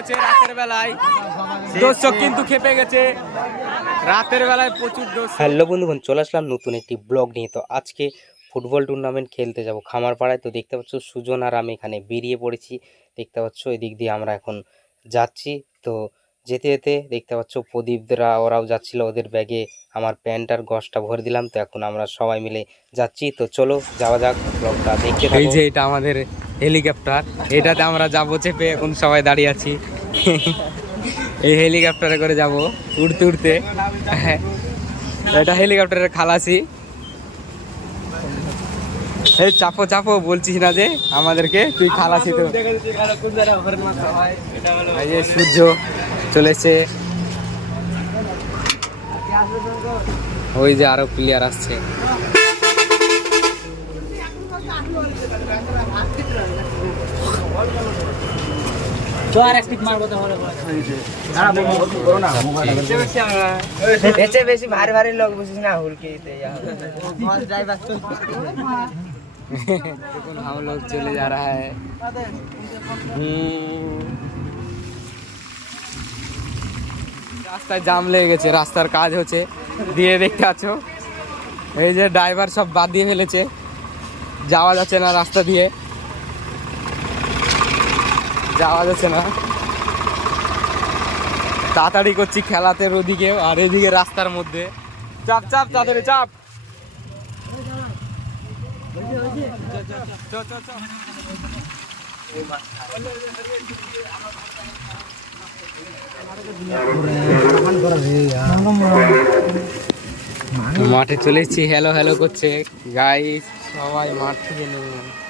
করেছে রাতের বেলায়। দর্শক কিন্তু খেপে গেছে। রাতের বেলায় প্রচুর দর্শক। হ্যালো বন্ধুগণ চলে আসলাম নতুন একটি ব্লগ নিয়ে। তো আজকে ফুটবল টুর্নামেন্ট খেলতে যাব খামারপাড়ায়। তো দেখতে পাচ্ছ সুজন আর আমি এখানে বেরিয়ে পড়েছি। দেখতে পাচ্ছ এদিক দিয়ে আমরা এখন যাচ্ছি। তো যেতে যেতে দেখতে পাচ্ছ প্রদীপরা ওরাও যাচ্ছিল ওদের ব্যাগে। আমার প্যান্ট আর গসটা ভরে দিলাম। তো এখন আমরা সবাই মিলে যাচ্ছি। তো চলো যাওয়া যাক ব্লগটা দেখতে এই যে এটা আমাদের হেলিকপ্টার। এটাতে আমরা যাব, চেপে এখন সবাই দাঁড়িয়ে আছি। এই হেলিকপ্টারে করে যাব, উড়তে উড়তে। এটা হেলিকপ্টারের খালাসি। এই চাপো চাপো, বলছিস না যে আমাদেরকে? তুই খালাসি তো। সূর্য চলেছে ওই যে আরও প্লেয়ার আসছে। এসে বেশি ভারী ভারী লোক বুঝিস না হুলকি देखो हम लोग चले जा रहा है রাস্তায় জাম লেগে গেছে রাস্তার কাজ হচ্ছে দিয়ে দেখতে আছো এই যে ড্রাইভার সব বাদ দিয়ে ফেলেছে যাওয়া যাচ্ছে না রাস্তা দিয়ে যাওয়া যাচ্ছে না। তাড়াতাড়ি করছি খেলাতে ওদিকে আর এদিকে রাস্তার মধ্যে। চাপ চাপ, তাড়াতাড়ি, চাপ। মাঠে চলে এসেছি হ্যালো হ্যালো করছে। গাই সবাই মাঠ থেকে নেমে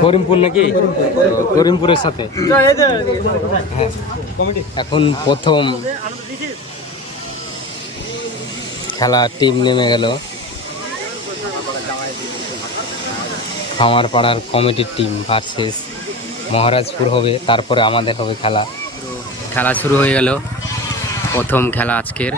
করিমপুর নাকি? করিমপুরের সাথে। হ্যাঁ। এখন প্রথম খেলা টিম নেমে গেল। খামার পাড়ার কমিটির টিম ভার্সেস মহারাজপুর হবে, তারপরে আমাদের হবে খেলা। খেলা শুরু হয়ে গেল। প্রথম খেলা আজকের।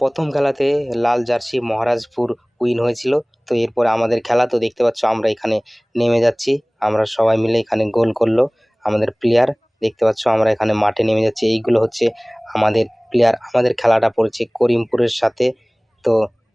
প্রথম খেলাতে লাল জার্সি মহারাজপুর উইন হয়েছিল, তো এরপর আমাদের খেলা তো দেখতে পাচ্ছ, আমরা এখানে নেমে যাচ্ছি, আমরা সবাই মিলে এখানে গোল করল, আমাদের প্লেয়ার দেখতে পাচ্ছ, আমরা এখানে মাঠে নেমে যাচ্ছি, এইগুলো হচ্ছে আমাদের প্লেয়ার আমাদের খেলাটা পড়েছে করিমপুরের সাথে, তো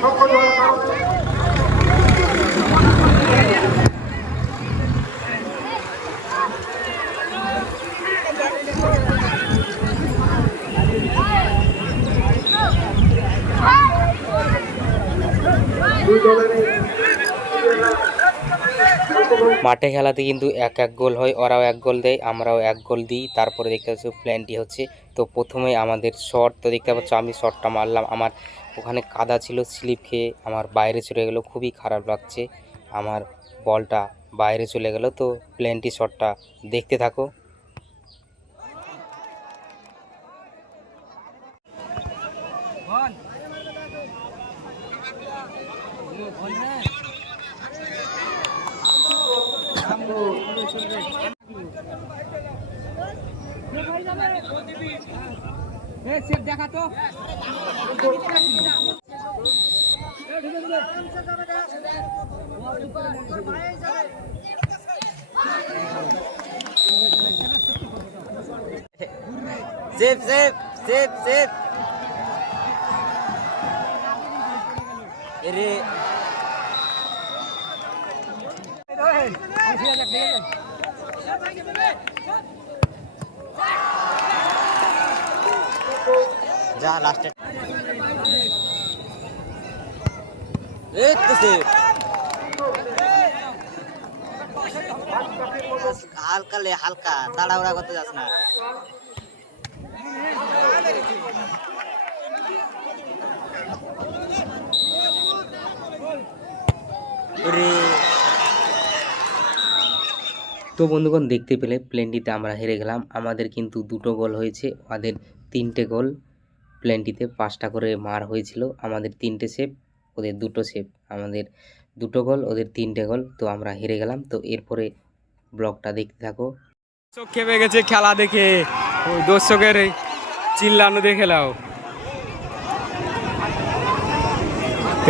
সকল মাঠে খেলাতে কিন্তু এক এক গোল হয়, ওরাও এক গোল দেয়, আমরাও এক গোল দিই। তারপরে দেখতে পাচ্ছ প্ল্যানটি হচ্ছে, তো প্রথমে আমাদের শট তো দেখতে পাচ্ছ আমি শটটা মারলাম। আমার ওখানে কাদা ছিল স্লিপ খেয়ে আমার বাইরে চলে গেলো, খুবই খারাপ লাগছে। আমার বলটা বাইরে চলে গেল, তো প্ল্যানটি শটটা দেখতে থাকো। দেখা তো যা লাস্টে এই তো সেফ হালকা লে হালকা তাড়াহুড়া করতে যাস না তো বন্ধুগণ, দেখতে পেলে প্লেনটিতে আমরা হেরে গেলাম। আমাদের কিন্তু দুটো গোল হয়েছে। ওদের তিনটে গোল প্লেনটিতে পাঁচটা করে মার হয়েছিল। আমাদের তিনটে সেভ, ওদের দুটো সেভ। আমাদের দুটো গোল, ওদের তিনটে গোল, তো আমরা হেরে গেলাম। তো এরপরে ব্লগটা দেখতে থাকো। চোখ খেপে গেছে খেলা দেখে। ওই দর্শকের চিল্লানো দেখে লাও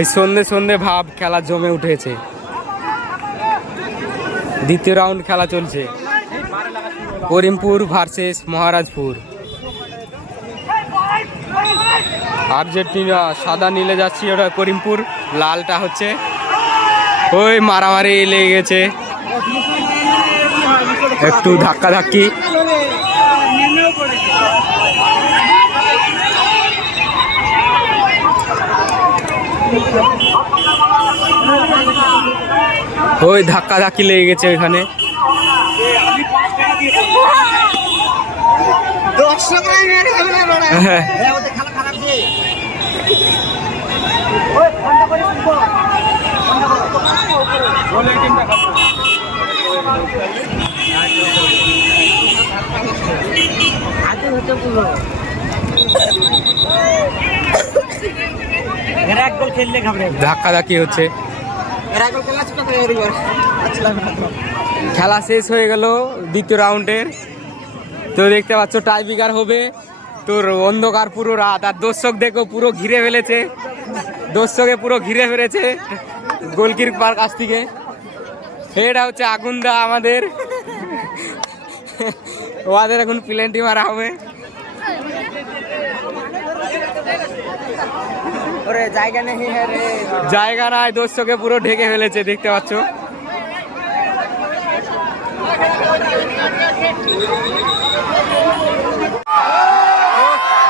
এই সন্ধে সন্ধে ভাব খেলা জমে উঠেছে। দ্বিতীয় রাউন্ড খেলা চলছে। করিমপুর ভার্সেস মহারাজপুর। আর্জেন্টিনা সাদা নীলে যাচ্ছি, ওটা করিমপুর, লালটা হচ্ছে। ওই মারামারি লেগে গেছে। একটু ধাক্কা ধাক্কি ওই ধাক্কা ধাক্কি লেগে গেছে ওইখানে। হ্যাঁ। ধাক্কা ধাক্কি হচ্ছে। আচ্ছা। খেলা শেষ হয়ে গেল দ্বিতীয় রাউন্ডের তো দেখতে পাচ্ছ টাইব্রেকার হবে। তোর অন্ধকার পুরো রাত। আর দর্শক দেখো, পুরো ঘিরে ফেলেছে। দর্শকে পুরো ঘিরে ফেলেছে গোলকির পার কাছ থেকে। এটা হচ্ছে আগুনদা আমাদের। ওদের এখন প্লেনটি মারা হবে ওরে জায়গা নেই হ্যাঁ রে জায়গা নাই দর্শকে পুরো ঢেকে ফেলেছে দেখতে পাচ্ছ?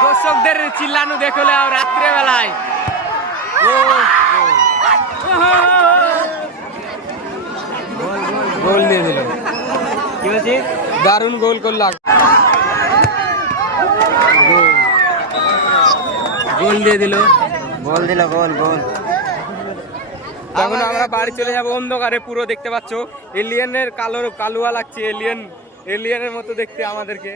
দর্শকদের চিল্লানো দেখলে রাত্রে বেলায় গোল দিয়ে দিল। কি বলছি? দারুণ গোল করলাম গোল দিয়ে দিল। গোল দিল গোল গোল তখন আমরা বাড়ি চলে যাব অন্ধকারে, পুরো দেখতে পাচ্ছ। এলিয়েনের কালো, কালুয়া লাগছে এলিয়েন এলিয়েনের মতো দেখতে আমাদেরকে।